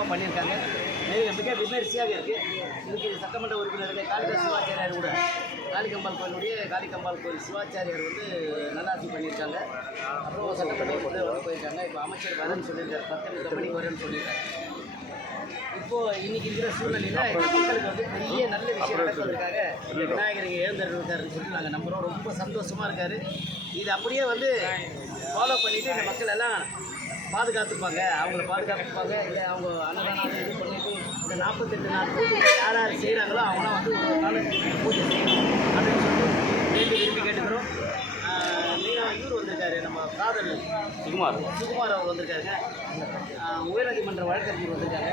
சிறப்பாக பண்ணியிருக்காங்க. மிக விமரிசையாக இருக்குது. இதுக்கு சட்டமன்ற உறுப்பினர்கள் காளிதாஸ் சிவாச்சாரியார் கூட காளிகம்பாள் கோயிலுடைய காளிகம்பாள் கோயில் சிவாச்சாரியார் வந்து நல்லாசி பண்ணியிருக்காங்க. அப்புறம் சட்டமன்ற உறுப்பினர் வந்து போயிருக்காங்க. இப்போ அமைச்சர் வரேன்னு சொல்லியிருக்காரு, 10 மணிக்கு வரேன்னு சொல்லியிருக்காரு. இப்போது இன்றைக்கி இருக்கிற சூழ்நிலையில் மக்களுக்கு வந்து பெரிய நல்ல விஷயம் நடக்கிறதுக்காக விநாயகர் எழுந்திருக்காருன்னு சொல்லிட்டு நாங்கள் நம்புகிறோம். ரொம்ப சந்தோஷமாக இருக்கார். இது அப்படியே வந்து ஃபாலோ பண்ணிவிட்டு இந்த மக்கள் எல்லாம் பாதுகாத்துப்பாங்க, அவங்கள பாதுகாத்துப்பாங்க. இல்லை அவங்க அன்னதானம் இது பண்ணிவிட்டு இந்த 48 நாள் பூஜை யார் யார் செய்கிறாங்களோ அவங்களாம் வந்து ஒரு நாள் பூஜை செய்யணும் அப்படின்னு சொல்லிட்டு விரும்பி கேட்டுக்கிறோம். இவர் வந்திருக்காரு, நம்ம காதல் சுகுமார் அவர் வந்திருக்காருங்க. உயர்நீதிமன்ற வழக்கறிஞர் வந்திருக்காங்க.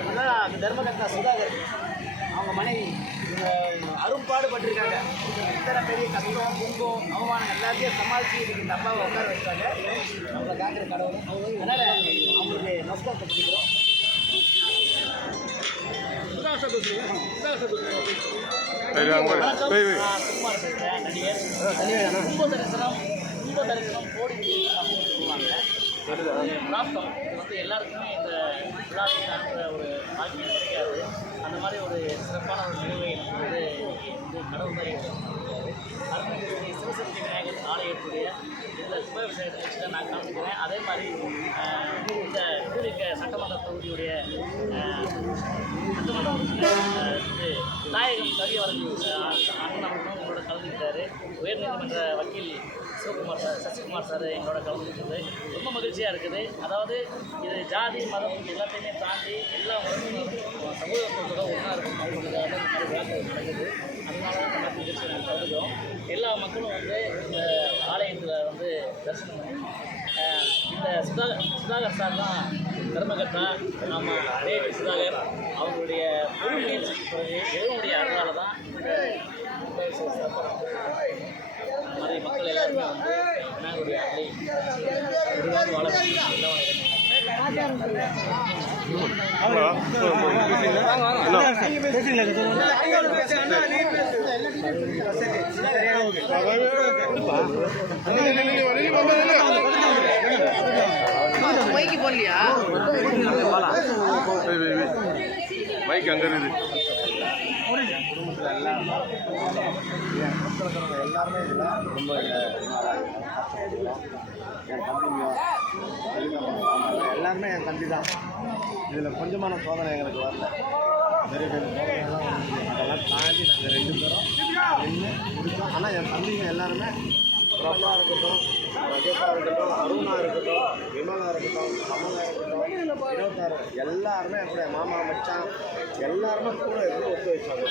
அதனால் தர்மகர்த்தா சுதாகர் அவங்க மனைவி அரும்பாடுபட்டிருக்காங்க. இத்தனை பெரிய கஷ்டம், துன்பம், அவமானம் எல்லாத்தையும் சமாளித்து இதுக்கு இந்த அப்பாவை உட்கார வச்சாங்க. அவங்கள காக்கிற கடவுள். அதனால் அவங்களுக்கு நமஸ்காரம் பண்ணிக்கிறோம். சுகுமார் பேசுகிறேன், நடிகர். கும்ப தரிசனம் கோடி சொல்லுவாங்க. பிராப்தம் இது வந்து எல்லாருக்குமே இந்த விழாவை காண்கிற ஒரு பாக்கியம் கிடைக்காது. அந்த மாதிரி ஒரு சிறப்பான ஒரு நிகழ்வை வந்து கடவுள் தான் அருள்மிகு சிவசக்தி விநாயகர் ஆலயத்துடைய இந்த கும்பாபிஷேகத்தை வச்சு தான் நான் காமிக்கிறேன். அதே மாதிரி இந்த பூரிக்க சட்டமன்ற தொகுதியுடைய சட்டமன்ற உறுப்பினர் நாயகம் கவி அவர்கள் அண்ணன் அவர்களும் எங்களோட கலந்துக்கிட்டாரு. உயர்நீதிமன்ற வக்கீல் சசிகுமார் சார் எங்களோட கலந்துருக்குது. ரொம்ப மகிழ்ச்சியாக இருக்குது. அதாவது இது ஜாதி மதம் எல்லாத்தையுமே தாண்டி எல்லா சமூகத்தோட ஒன்றா இருக்கும் அவங்களுக்காக இந்த விழாக்கள் நடக்குது. அதனால தான் நம்ம நிகழ்ச்சியை நாங்கள் கலந்துக்கிறோம். எல்லா மக்களும் வந்து இந்த ஆலயத்தில் வந்து தரிசனம் பண்ணி இந்த சுதாகர் சார் தான் தர்மகர்த்தா. நம்ம தேவி சுதாகர் அவங்களுடைய பொது முயற்சிக்கு பிறகு இவனுடைய அருளால் தான் மாதிரி மக்கள் எல்லாருமே வந்து விநாயகருடைய அருளை மைக்கு போடலையா? மைக் அங்கே இருக்குது. எல்லாருமே இதில் ரொம்ப எல்லாருமே என் தம்பி தான். இதில் கொஞ்சமான சோதனை எங்களுக்கு வரல. பெரிய பெரிய சோதனைலாம் அதெல்லாம் தாண்டி நாங்கள் 2 பேரும் நின்று முடித்தோம். ஆனால் என் தம்பிங்க எல்லாருமே பிரபா இருக்கட்டும், ரஜேஷா இருக்கட்டும், அருணா இருக்கட்டும், விமலா இருக்கட்டும், கமலா இருக்கட்டும், 26 எல்லாருமே என்னுடைய மாமா மச்சான் எல்லாருமே கூட இருந்து ஒத்து வச்சாங்க.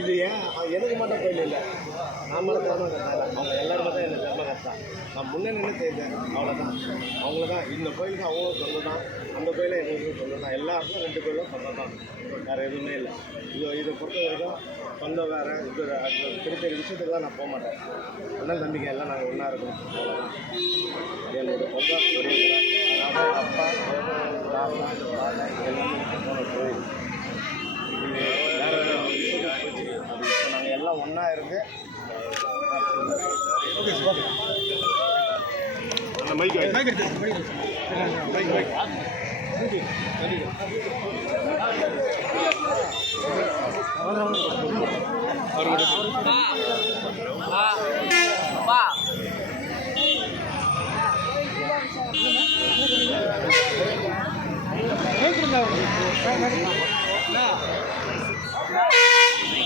இது ஏன் எனக்கு மட்டும் கோயில் இல்லை, நான் மட்டும் தர்மகர்த்தா. அவங்க எல்லாருமே தான் எனக்கு தர்மகர்த்தா. நான் முன்னே நின்று செய்தேன், அவ்வளோதான். அவங்கள தான் இந்த கோயிலுக்கு அவங்களும் சொந்தம் தான், அந்த கோயிலும் எங்களுக்கும் சொந்தம் தான். எல்லாருக்கும் 2 கோயிலும் சொந்தம் தான், வேறு எதுவுமே இல்லை. இதை பொறுத்த வரைக்கும் சொந்தம் வேறு. இது பெரிய பெரிய விஷயத்துக்கு தான் நான் போக மாட்டேன். அண்ணன் தம்பிங்க எல்லாம் நாங்கள் ஒன்றா இருக்கணும், அவ்வளோதான். என்னோட சொந்தம் அதாவது அப்பா தாத்தா பாதை எல்லாமே போன கோயில். வேறு விஷயத்துக்கு போச்சு. அது இப்போ நாங்கள் எல்லாம் ஒன்றா இருந்து மைக்